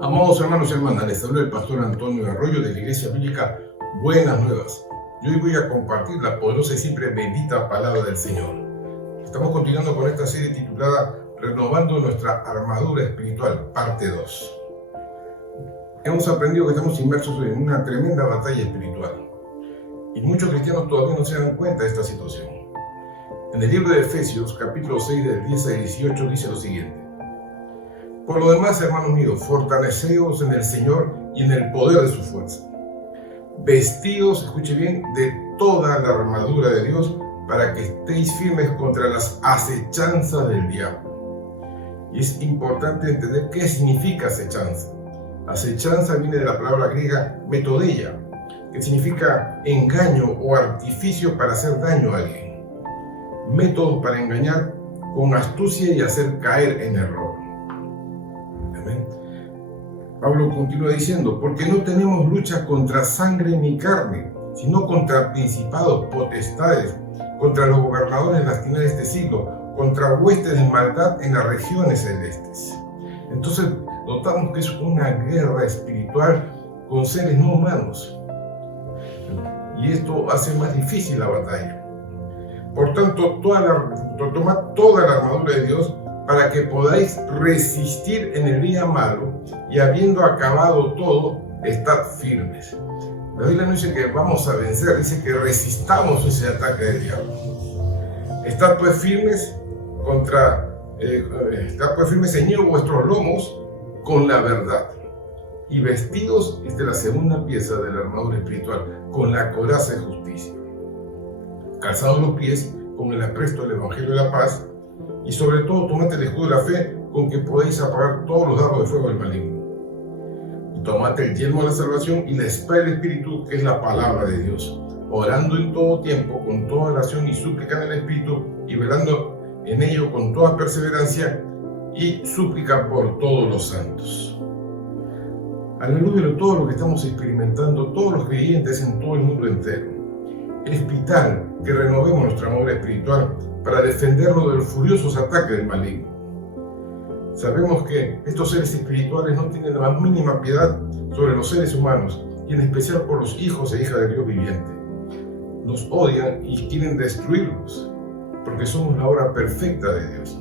Amados hermanos y hermanas, les habla el pastor Antonio Arroyo de la Iglesia Bíblica Buenas Nuevas. Y hoy voy a compartir la poderosa y siempre bendita palabra del Señor. Estamos continuando con esta serie titulada Renovando nuestra armadura espiritual, parte 2. Hemos aprendido que estamos inmersos en una tremenda batalla espiritual. Y muchos cristianos todavía no se dan cuenta de esta situación. En el libro de Efesios, capítulo 6, del 10 al 18, dice lo siguiente. Por lo demás, hermanos míos, fortaleceos en el Señor y en el poder de su fuerza. Vestíos, escuche bien, de toda la armadura de Dios para que estéis firmes contra las acechanzas del diablo. Y es importante entender qué significa acechanza. Acechanza viene de la palabra griega metodeia, que significa engaño o artificio para hacer daño a alguien. Métodos para engañar con astucia y hacer caer en error. Pablo continúa diciendo, porque no tenemos lucha contra sangre ni carne, sino contra principados, potestades, contra los gobernadores de las tinieblas de este siglo, contra huestes de maldad en las regiones celestes. Entonces notamos que es una guerra espiritual con seres no humanos. Y esto hace más difícil la batalla. Por tanto, tomad toda la armadura de Dios para que podáis resistir en el día malo y habiendo acabado todo, estad firmes. La Biblia no dice que vamos a vencer, dice que resistamos ese ataque del diablo. Estad pues firmes ceñidos vuestros lomos con la verdad. Y vestidos, esta es la segunda pieza de la armadura espiritual, con la coraza de justicia. Calzados los pies con el apresto del Evangelio de la paz, y sobre todo tomad el escudo de la fe con que podéis apagar todos los dardos de fuego del maligno. Y tomad el yelmo de la salvación y la espada del Espíritu, que es la palabra de Dios, orando en todo tiempo con toda oración y súplica en el Espíritu y velando en ello con toda perseverancia y súplica por todos los santos. A la luz de todo lo que estamos experimentando, todos los creyentes en todo el mundo entero, es vital que renovemos nuestra armadura espiritual para defendernos de los furiosos ataques del maligno. Sabemos que estos seres espirituales no tienen la más mínima piedad sobre los seres humanos, y en especial por los hijos e hijas de Dios viviente. Nos odian y quieren destruirlos, porque somos la obra perfecta de Dios.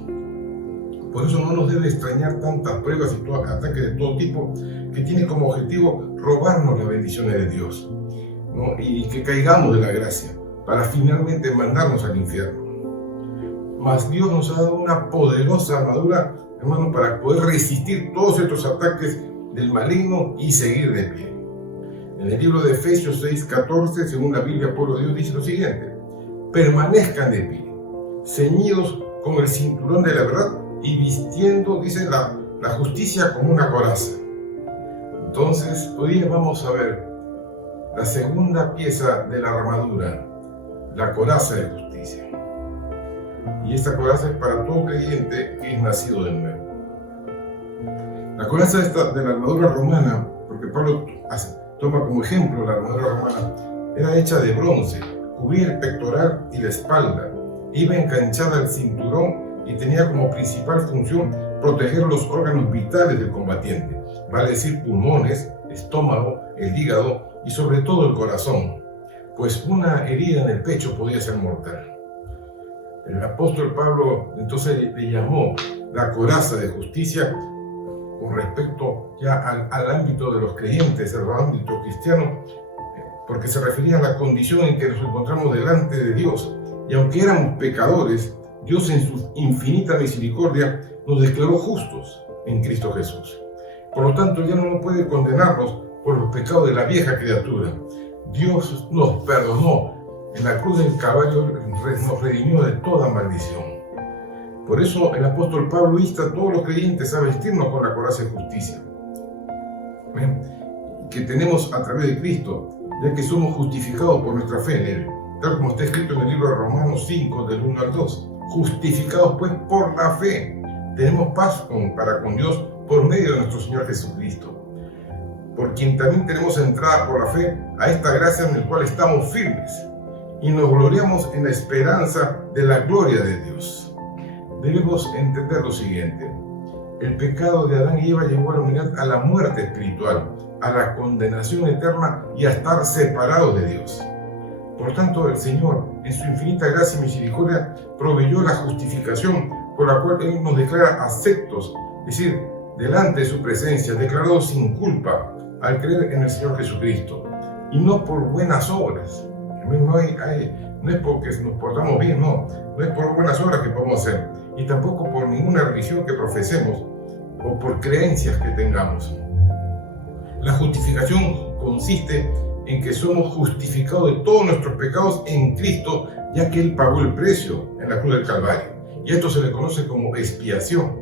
Por eso no nos debe extrañar tantas pruebas y ataques de todo tipo que tienen como objetivo robarnos las bendiciones de Dios, ¿no? Y que caigamos de la gracia para finalmente mandarnos al infierno. Mas Dios nos ha dado una poderosa armadura, hermano, para poder resistir todos estos ataques del maligno y seguir de pie. En el libro de Efesios 6:14, según la Biblia Pueblo de Dios, dice lo siguiente: permanezcan de pie, ceñidos con el cinturón de la verdad y vistiendo, dice, la justicia como una coraza. Entonces, hoy día vamos a ver la segunda pieza de la armadura, la coraza de justicia. Y esta coraza es para todo creyente que es nacido de nuevo. La coraza de la armadura romana, porque Pablo toma como ejemplo la armadura romana, era hecha de bronce, cubría el pectoral y la espalda, iba enganchada al cinturón y tenía como principal función proteger los órganos vitales del combatiente, vale decir pulmones, estómago, el hígado y sobre todo el corazón, pues una herida en el pecho podía ser mortal. El apóstol Pablo entonces le llamó la coraza de justicia con respecto ya al ámbito de los creyentes, al ámbito cristiano, porque se refería a la condición en que nos encontramos delante de Dios. Y aunque éramos pecadores, Dios en su infinita misericordia nos declaró justos en Cristo Jesús. Por lo tanto, ya no puede condenarnos por los pecados de la vieja criatura. Dios nos perdonó. En la cruz del Calvario nos redimió de toda maldición. Por eso el apóstol Pablo insta a todos los creyentes a vestirnos con la coraza de justicia, que tenemos a través de Cristo, ya que somos justificados por nuestra fe en Él, tal como está escrito en el libro de Romanos 5, del 1 al 2. Justificados pues por la fe, tenemos paz para con Dios por medio de nuestro Señor Jesucristo, por quien también tenemos entrada por la fe a esta gracia en la cual estamos firmes y nos gloriamos en la esperanza de la gloria de Dios. Debemos entender lo siguiente: el pecado de Adán y Eva llevó a la humanidad a la muerte espiritual, a la condenación eterna y a estar separados de Dios. Por tanto, el Señor, en su infinita gracia y misericordia, proveyó la justificación por la cual Él nos declara aceptos, es decir, delante de su presencia, declarados sin culpa, al creer en el Señor Jesucristo, y no por buenas obras. No es porque nos portamos bien, no es por buenas obras que podemos hacer, y tampoco por ninguna religión que profesemos o por creencias que tengamos. La justificación consiste en que somos justificados de todos nuestros pecados en Cristo, ya que Él pagó el precio en la cruz del Calvario. Y esto se le conoce como expiación,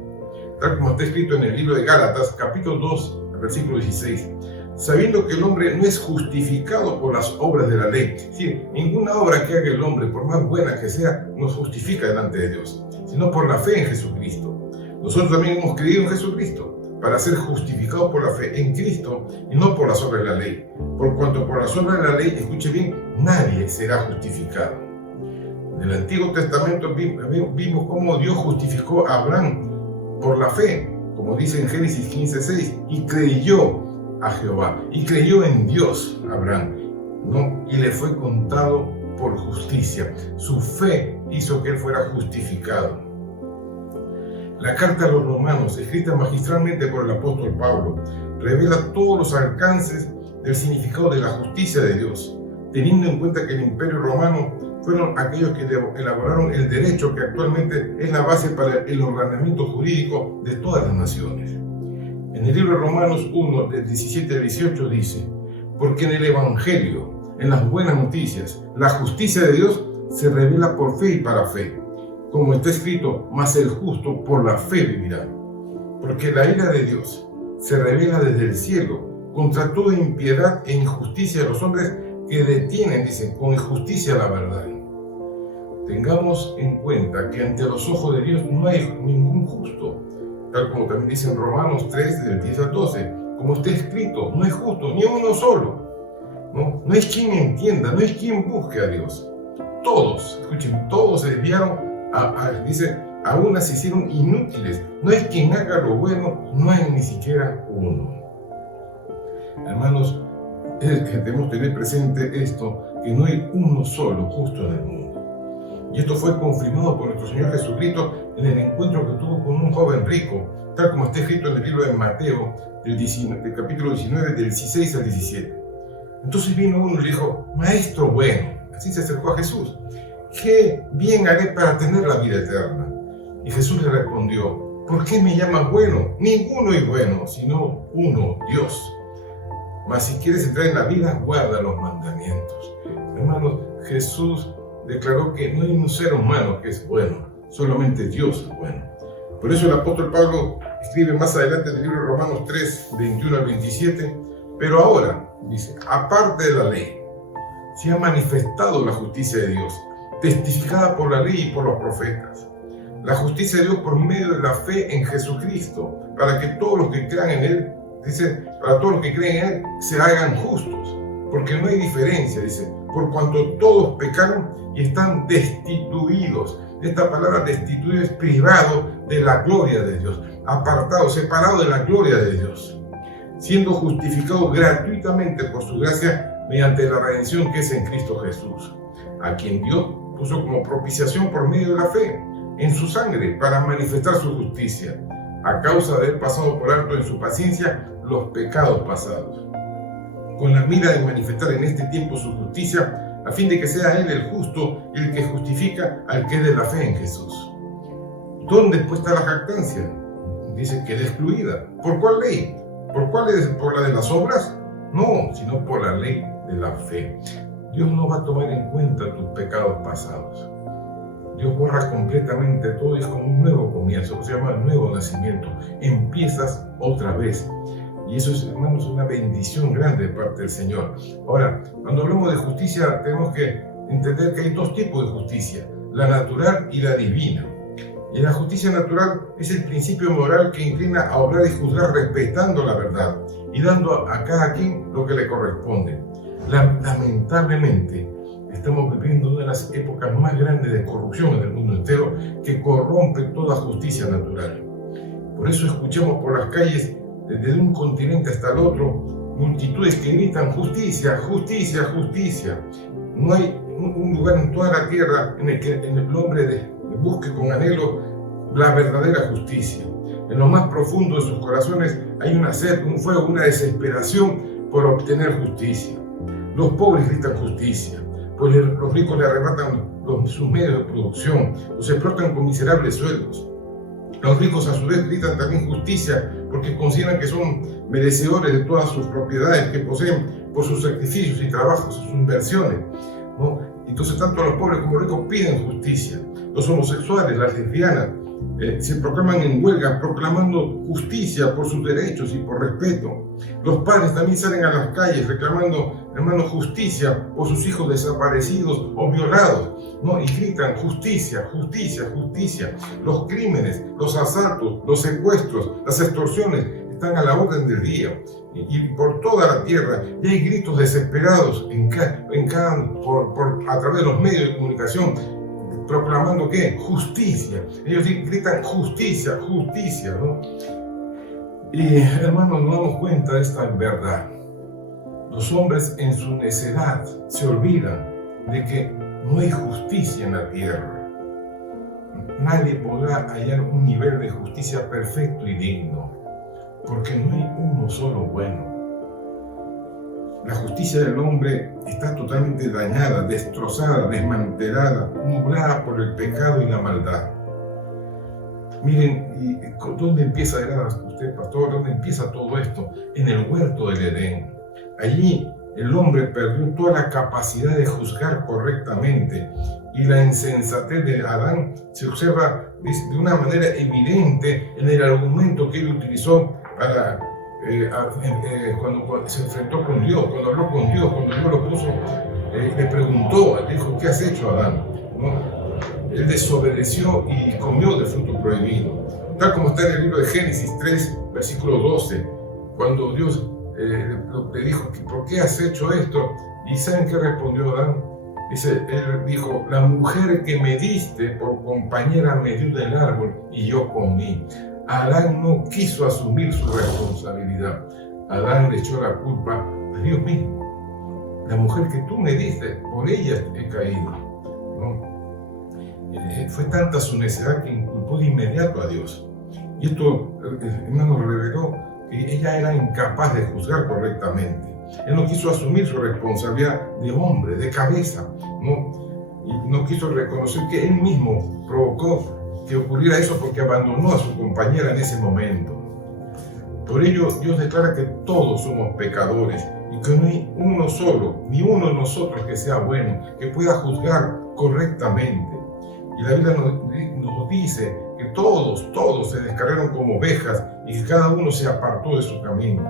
tal como está escrito en el libro de Gálatas, capítulo 2, versículo 16. Sabiendo que el hombre no es justificado por las obras de la ley. Es decir, ninguna obra que haga el hombre, por más buena que sea, nos justifica delante de Dios, sino por la fe en Jesucristo. Nosotros también hemos creído en Jesucristo para ser justificados por la fe en Cristo y no por las obras de la ley. Por cuanto por las obras de la ley, escuche bien, nadie será justificado. En el Antiguo Testamento vimos cómo Dios justificó a Abraham por la fe, como dice en Génesis 15:6, y creyó a Jehová, y creyó en Dios Abraham, ¿no? Y le fue contado por justicia. Su fe hizo que él fuera justificado. La carta a los romanos, escrita magistralmente por el apóstol Pablo, revela todos los alcances del significado de la justicia de Dios, teniendo en cuenta que el Imperio Romano fueron aquellos que elaboraron el derecho que actualmente es la base para el ordenamiento jurídico de todas las naciones. En el libro de Romanos 1, del 17 al 18 dice: porque en el Evangelio, en las buenas noticias, la justicia de Dios se revela por fe y para fe. Como está escrito, mas el justo por la fe vivirá. Porque la ira de Dios se revela desde el cielo contra toda impiedad e injusticia de los hombres que detienen, dicen, con injusticia la verdad. Tengamos en cuenta que ante los ojos de Dios no hay ningún justo, tal como también dice en Romanos 3, del 10 al 12, como está escrito, no es justo ni uno solo. No es quien entienda, no es quien busque a Dios. Todos, escuchen, todos se desviaron. Dice, aún se hicieron inútiles. No es quien haga lo bueno, no hay ni siquiera uno. Hermanos, debemos tener presente esto, que no hay uno solo justo en el mundo. Y esto fue confirmado por nuestro Señor Jesucristo en el encuentro que tuvo con un joven rico, tal como está escrito en el libro de Mateo, del capítulo 19, del 16 al 17. Entonces vino uno y le dijo: Maestro bueno, así se acercó a Jesús, ¿qué bien haré para tener la vida eterna? Y Jesús le respondió: ¿por qué me llamas bueno? Ninguno es bueno, sino uno, Dios. Mas si quieres entrar en la vida, guarda los mandamientos. Hermanos, Jesús declaró que no hay un ser humano que es bueno, solamente Dios es bueno. Por eso el apóstol Pablo escribe más adelante en el libro de Romanos 3, 21 al 27, pero ahora, dice, aparte de la ley, se ha manifestado la justicia de Dios, testificada por la ley y por los profetas. La justicia de Dios por medio de la fe en Jesucristo, para que todos los que crean en Él, dice, para todos los que creen en Él, se hagan justos, porque no hay diferencia, dice, por cuanto todos pecaron y están destituidos. Esta palabra destituido es privado de la gloria de Dios, apartado, separado de la gloria de Dios, siendo justificado gratuitamente por su gracia mediante la redención que es en Cristo Jesús, a quien Dios puso como propiciación por medio de la fe en su sangre para manifestar su justicia, a causa de haber pasado por alto en su paciencia los pecados pasados, con la mira de manifestar en este tiempo su justicia, a fin de que sea Él el justo, el que justifica al que es de la fe en Jesús. ¿Dónde pues está la jactancia? Dice que es excluida. ¿Por cuál ley? ¿Por cuál es? ¿Por la de las obras? No, sino por la ley de la fe. Dios no va a tomar en cuenta tus pecados pasados. Dios borra completamente todo, es como un nuevo comienzo, se llama nuevo nacimiento. Empiezas otra vez. Y eso es, hermanos, una bendición grande de parte del Señor. Ahora, cuando hablamos de justicia, tenemos que entender que hay dos tipos de justicia, la natural y la divina. Y la justicia natural es el principio moral que inclina a obrar y juzgar respetando la verdad y dando a cada quien lo que le corresponde. Lamentablemente, estamos viviendo una de las épocas más grandes de corrupción en el mundo entero, que corrompe toda justicia natural. Por eso escuchamos por las calles, desde un continente hasta el otro, multitudes que gritan justicia, justicia, justicia. No hay un lugar en toda la tierra en el que el hombre busque con anhelo la verdadera justicia. En lo más profundo de sus corazones hay una sed, un fuego, una desesperación por obtener justicia. Los pobres gritan justicia, pues los ricos le arrebatan sus medios de producción, los explotan con miserables sueldos. Los ricos a su vez gritan también justicia porque consideran que son merecedores de todas sus propiedades que poseen por sus sacrificios y trabajos, sus inversiones, ¿no? Entonces tanto los pobres como los ricos piden justicia. Los homosexuales, las lesbianas, se proclaman en huelga, proclamando justicia por sus derechos y por respeto. Los padres también salen a las calles reclamando, hermanos, justicia por sus hijos desaparecidos o violados, ¿no? Y gritan justicia, justicia, justicia. Los crímenes, los asaltos, los secuestros, las extorsiones están a la orden del día. Y por toda la tierra, y hay gritos desesperados a través de los medios de comunicación, proclamando ¿qué? Justicia. Ellos gritan justicia, justicia, ¿no? Y hermanos, nos damos cuenta de esta verdad. Los hombres en su necedad se olvidan de que no hay justicia en la tierra. Nadie podrá hallar un nivel de justicia perfecto y digno, porque no hay uno solo bueno. La justicia del hombre está totalmente dañada, destrozada, desmantelada, nublada por el pecado y la maldad. Miren, ¿dónde empieza, usted, pastor? ¿Dónde empieza todo esto? En el huerto del Edén. Allí el hombre perdió toda la capacidad de juzgar correctamente y la insensatez de Adán se observa de una manera evidente en el argumento que él utilizó para cuando se enfrentó con Dios, cuando habló con Dios, cuando Dios lo puso, le preguntó, le dijo, ¿qué has hecho, Adán? ¿No? Él desobedeció y comió del fruto prohibido. Tal como está en el libro de Génesis 3, versículo 12, cuando Dios le dijo, ¿por qué has hecho esto? ¿Y saben qué respondió Adán? Él dijo, la mujer que me diste por compañera me dio del árbol y yo comí. Adán no quiso asumir su responsabilidad. Adán le echó la culpa a Dios mismo. La mujer que tú me diste, por ella he caído, ¿no? Fue tanta su necedad que inculpó de inmediato a Dios. Y esto, hermano, reveló que ella era incapaz de juzgar correctamente. Él no quiso asumir su responsabilidad de hombre, de cabeza, ¿no? Y no quiso reconocer que él mismo provocó que ocurriera eso porque abandonó a su compañera en ese momento. Por ello, Dios declara que todos somos pecadores y que no hay uno solo, ni uno de nosotros que sea bueno, que pueda juzgar correctamente. Y la Biblia nos dice que todos se descargaron como ovejas y que cada uno se apartó de su camino,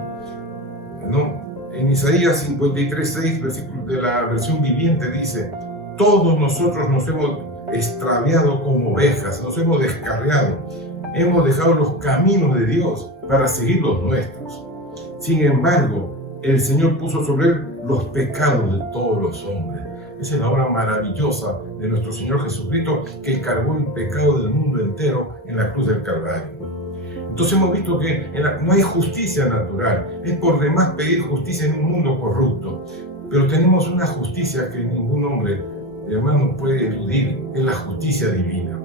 ¿no? En Isaías 53:6, versículo de la versión viviente, dice: todos nosotros nos hemos extraviado como ovejas, nos hemos descarriado, hemos dejado los caminos de Dios para seguir los nuestros. Sin embargo, el Señor puso sobre él los pecados de todos los hombres. Esa es la obra maravillosa de nuestro Señor Jesucristo, que cargó el pecado del mundo entero en la cruz del Calvario. Entonces hemos visto que no hay justicia natural. Es por demás pedir justicia en un mundo corrupto. Pero tenemos una justicia que ningún hombre, hermano, puede eludir. Es la justicia divina.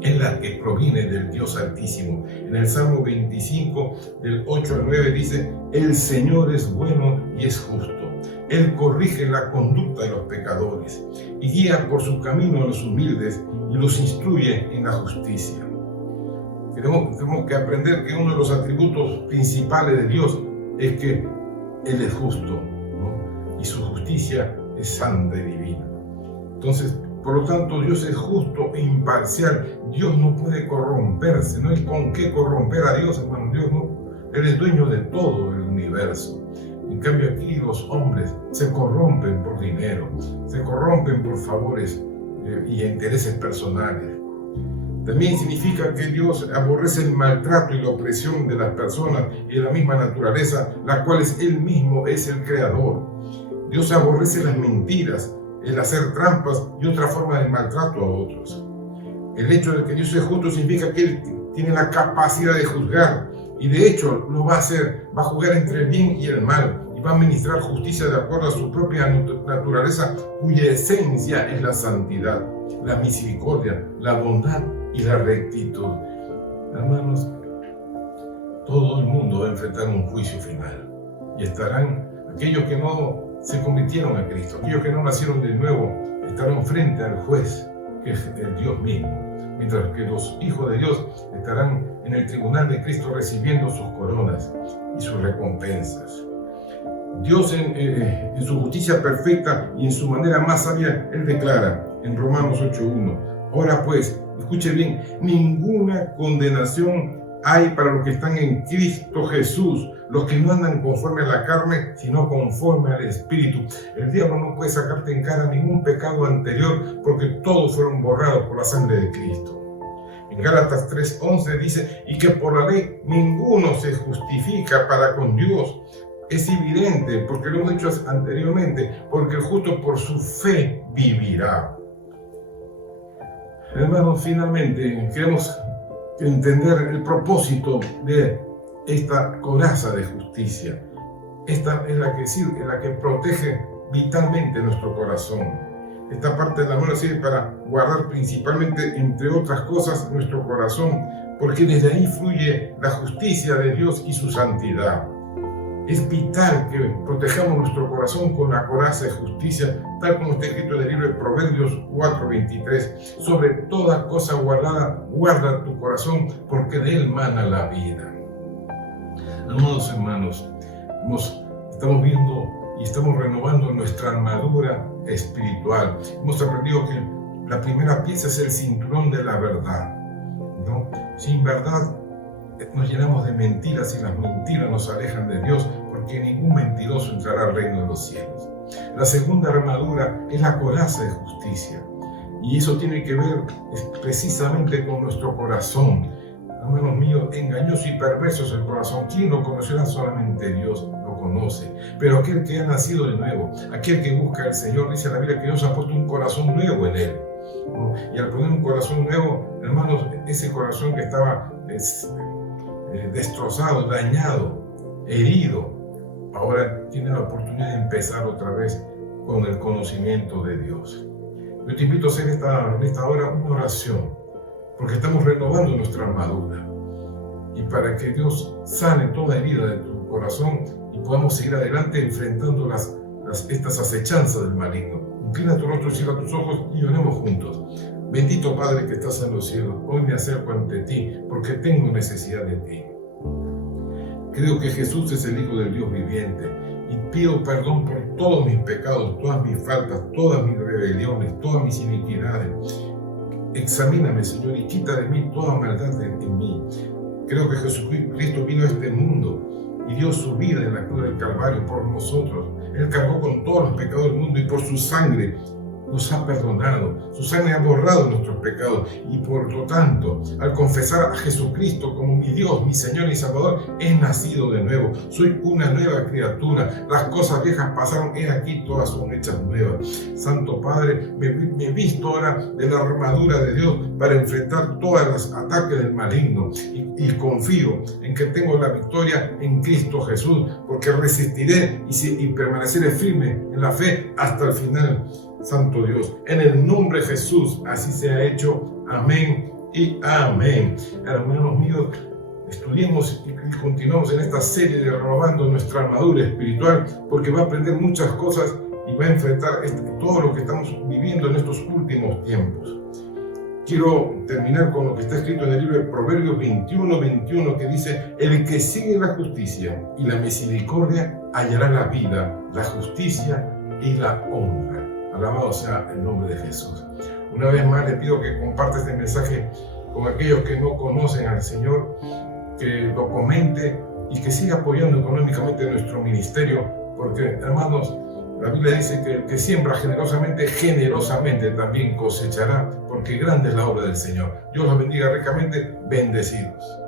Es la que proviene del Dios Altísimo. En el Salmo 25, del 8 al 9, dice: el Señor es bueno y es justo. Él corrige la conducta de los pecadores y guía por su camino a los humildes y los instruye en la justicia. Tenemos que aprender que uno de los atributos principales de Dios es que Él es justo, ¿no? Y su justicia es santa y divina. Entonces, por lo tanto, Dios es justo e imparcial. Dios no puede corromperse, no hay con qué corromper a Dios, hermano. Dios no, Él es dueño de todo el universo. En cambio, aquí los hombres se corrompen por dinero, se corrompen por favores y intereses personales. También significa que Dios aborrece el maltrato y la opresión de las personas y de la misma naturaleza, la cual Él mismo es el creador. Dios aborrece las mentiras, el hacer trampas y otra forma de maltrato a otros. El hecho de que Dios es justo significa que Él tiene la capacidad de juzgar, y de hecho lo va a hacer, va a jugar entre el bien y el mal, y va a administrar justicia de acuerdo a su propia naturaleza, cuya esencia es la santidad, la misericordia, la bondad y la rectitud. Hermanos, todo el mundo va a enfrentar un juicio final, y estarán aquellos que no se convirtieron a Cristo, aquellos que no nacieron de nuevo, estarán frente al juez, que es el Dios mismo, mientras que los hijos de Dios estarán en el tribunal de Cristo recibiendo sus coronas y sus recompensas. Dios en su justicia perfecta y en su manera más sabia, Él declara en Romanos 8:1, ahora pues, escuche bien, ninguna condenación hay para los que están en Cristo Jesús, los que no andan conforme a la carne, sino conforme al Espíritu. El diablo no puede sacarte en cara ningún pecado anterior, porque todos fueron borrados por la sangre de Cristo. En Gálatas 3:11 dice, y que por la ley ninguno se justifica para con Dios. Es evidente, porque lo hemos dicho anteriormente, porque el justo por su fe vivirá. Hermanos, finalmente queremos entender el propósito de esta coraza de justicia. Esta es la que sirve, la que protege vitalmente nuestro corazón. Esta parte de la mano sirve para guardar principalmente, entre otras cosas, nuestro corazón, porque desde ahí fluye la justicia de Dios y su santidad. Es vital que protejamos nuestro corazón con la coraza de justicia, tal como está escrito en el libro de Proverbios 4:23. Sobre toda cosa guardada, guarda tu corazón, porque de él mana la vida. Amados hermanos, estamos viendo y estamos renovando nuestra armadura espiritual. Hemos aprendido que la primera pieza es el cinturón de la verdad, ¿no? Sin verdad nos llenamos de mentiras y las mentiras nos alejan de Dios, porque ningún mentiroso entrará al reino de los cielos. La segunda armadura es la coraza de justicia, y eso tiene que ver precisamente con nuestro corazón. Hermanos míos, engañoso y perverso es el corazón. ¿Quién lo conocerá? Solamente Dios lo conoce. Pero aquel que ha nacido de nuevo, aquel que busca al Señor, dice la Biblia que Dios ha puesto un corazón nuevo en él, ¿no? Y al poner un corazón nuevo, hermanos, ese corazón que estaba destrozado, dañado, herido, ahora tiene la oportunidad de empezar otra vez con el conocimiento de Dios. Yo te invito a hacer en esta hora una oración, porque estamos renovando nuestra armadura, y para que Dios sane toda herida de tu corazón y podamos seguir adelante enfrentando estas acechanzas del maligno. Inclina tu rostro, cierra tus ojos y oremos juntos. Bendito Padre que estás en los cielos, hoy me acerco ante ti porque tengo necesidad de ti. Creo que Jesús es el Hijo del Dios viviente y pido perdón por todos mis pecados, todas mis faltas, todas mis rebeliones, todas mis iniquidades. Examíname, Señor, y quita de mí toda maldad en mí. Creo que Jesucristo vino a este mundo y dio su vida en la cruz del Calvario por nosotros. Él cargó con todos los pecados del mundo y por su sangre nos ha perdonado. Su sangre ha borrado nuestros pecados, y por lo tanto, al confesar a Jesucristo como mi Dios, mi Señor y Salvador, he nacido de nuevo. Soy una nueva criatura. Las cosas viejas pasaron, he aquí todas son hechas nuevas. Santo Padre, me he visto ahora de la armadura de Dios para enfrentar todos los ataques del maligno, y confío en que tengo la victoria en Cristo Jesús, porque resistiré y permaneceré firme en la fe hasta el final. Santo Dios, en el nombre de Jesús, así se ha hecho. Amén y amén. Hermanos míos, estudiemos y continuamos en esta serie de renovando nuestra armadura espiritual, porque va a aprender muchas cosas y va a enfrentar todo lo que estamos viviendo en estos últimos tiempos. Quiero terminar con lo que está escrito en el libro de Proverbios 21:21, que dice: el que sigue la justicia y la misericordia hallará la vida, la justicia y la honra. Alabado sea el nombre de Jesús. Una vez más le pido que comparte este mensaje con aquellos que no conocen al Señor, que lo comente y que siga apoyando económicamente nuestro ministerio, porque, hermanos, la Biblia dice que el que siembra generosamente, generosamente también cosechará, porque grande es la obra del Señor. Dios los bendiga ricamente. Bendecidos.